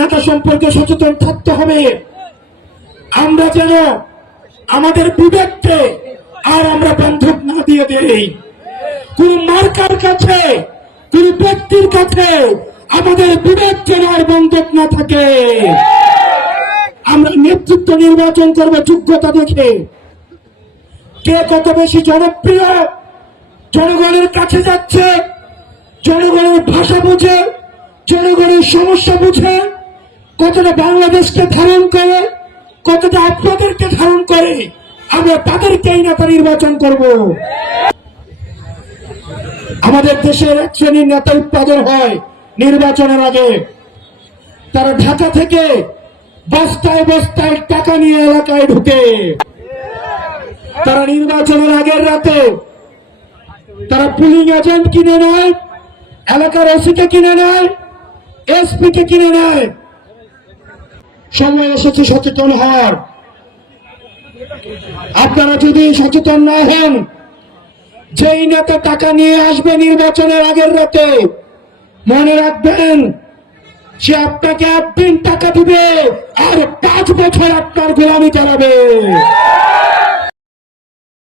নেতা সম্পর্কে সচেতন থাকতে হবে। আমরা যেন আমাদের বিবেককে আর আমরা বন্ধক না দিয়ে দেই। কোন মার্কার কাছে, কোন ব্যক্তির কাছে আমাদের বিবেক যেন আর বন্ধক না থাকে। আমরা নেতৃত্ব নির্বাচন করবো যোগ্যতা দেখে, কে কত বেশি জনপ্রিয়, জনগণের কাছে যাচ্ছে, জনগণের ভাষা বুঝে, জনগণের সমস্যা বুঝে, কতটা বাংলাদেশকে ধারণ করে, কতটা আপনাদেরকে ধারণ করে, আমরা তাদেরকেই নেতা নির্বাচন করব। আমাদের দেশের এক শ্রেণীর নেতা উৎপাদন হয় নির্বাচনের আগে। তারা ঢাকা থেকে বস্তায় বস্তায় টাকা নিয়ে এলাকায় ঢুকে, তারা নির্বাচনের আগের রাতে তারা পুলিং এজেন্ট কিনে নেয়, এলাকার ওসিকে কিনে নেয়, এসপি কে কিনে নেয়। সময় এসেছে সচেতন হওয়ার। আপনারা যদি সচেতন না হন, যেই নেতা টাকা নিয়ে আসবে নির্বাচনের আগের রাতে, মনে রাখবেন সে আপনাকে 8 দিন টাকা দিবে আর 5 বছর আপনার গোলামি চালাবে।